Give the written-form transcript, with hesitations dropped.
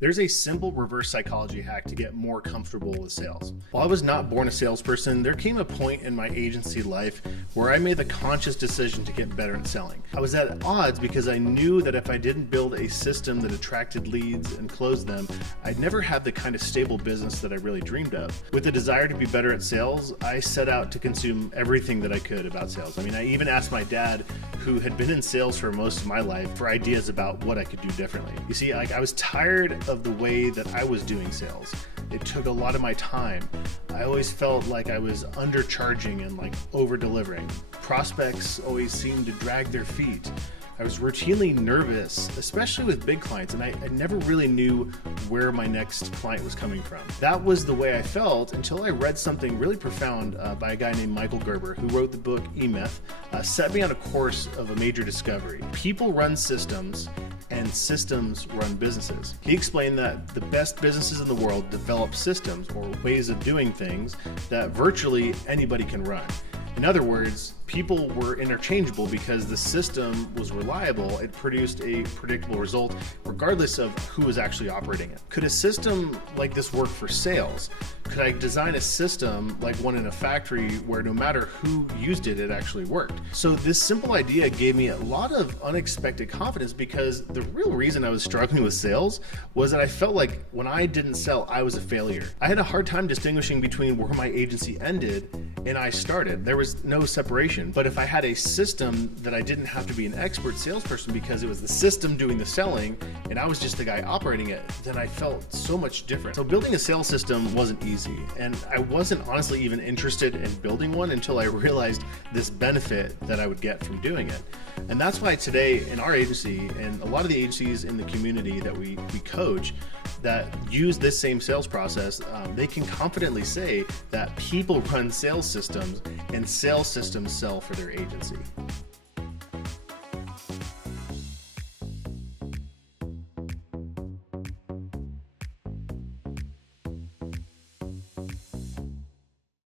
There's a simple reverse psychology hack to get more comfortable with sales. While I was not born a salesperson, there came a point in my agency life where I made the conscious decision to get better at selling. I was at odds because I knew that if I didn't build a system that attracted leads and closed them, I'd never have the kind of stable business that I really dreamed of. With the desire to be better at sales, I set out to consume everything that I could about sales. I even asked my dad, who had been in sales for most of my life, for ideas about what I could do differently. You see, I was tired of the way that I was doing sales. It took a lot of my time. I always felt like I was undercharging and over delivering. Prospects always seemed to drag their feet. I was routinely nervous, especially with big clients, and I never really knew where my next client was coming from. That was the way I felt until I read something really profound by a guy named Michael Gerber, who wrote the book E-Myth, set me on a course of a major discovery. People run systems, and systems run businesses. He explained that the best businesses in the world develop systems or ways of doing things that virtually anybody can run. In other words, people were interchangeable because the system was reliable. It produced a predictable result regardless of who was actually operating it. Could a system like this work for sales? Could I design a system like one in a factory where no matter who used it, it actually worked? So this simple idea gave me a lot of unexpected confidence because the real reason I was struggling with sales was that I felt like when I didn't sell, I was a failure. I had a hard time distinguishing between where my agency ended and I started. There was no separation. But if I had a system that I didn't have to be an expert salesperson because it was the system doing the selling and I was just the guy operating it, then I felt so much different. So building a sales system wasn't easy, and I wasn't honestly even interested in building one until I realized this benefit that I would get from doing it. And that's why today in our agency and a lot of the agencies in the community that we coach that use this same sales process, they can confidently say that people run sales systems and sales systems sell for their agency.